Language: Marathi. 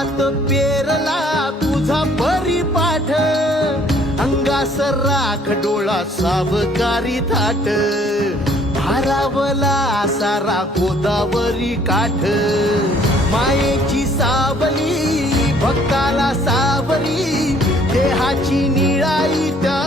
अंतरात पेरला तुझा परिपाठ, अंगास राख डोळा सावकारी थाट, भारावला सारा गोदावरी काठ, मायेची सावली भक्ताला सावरी, देहाची निळाई त्या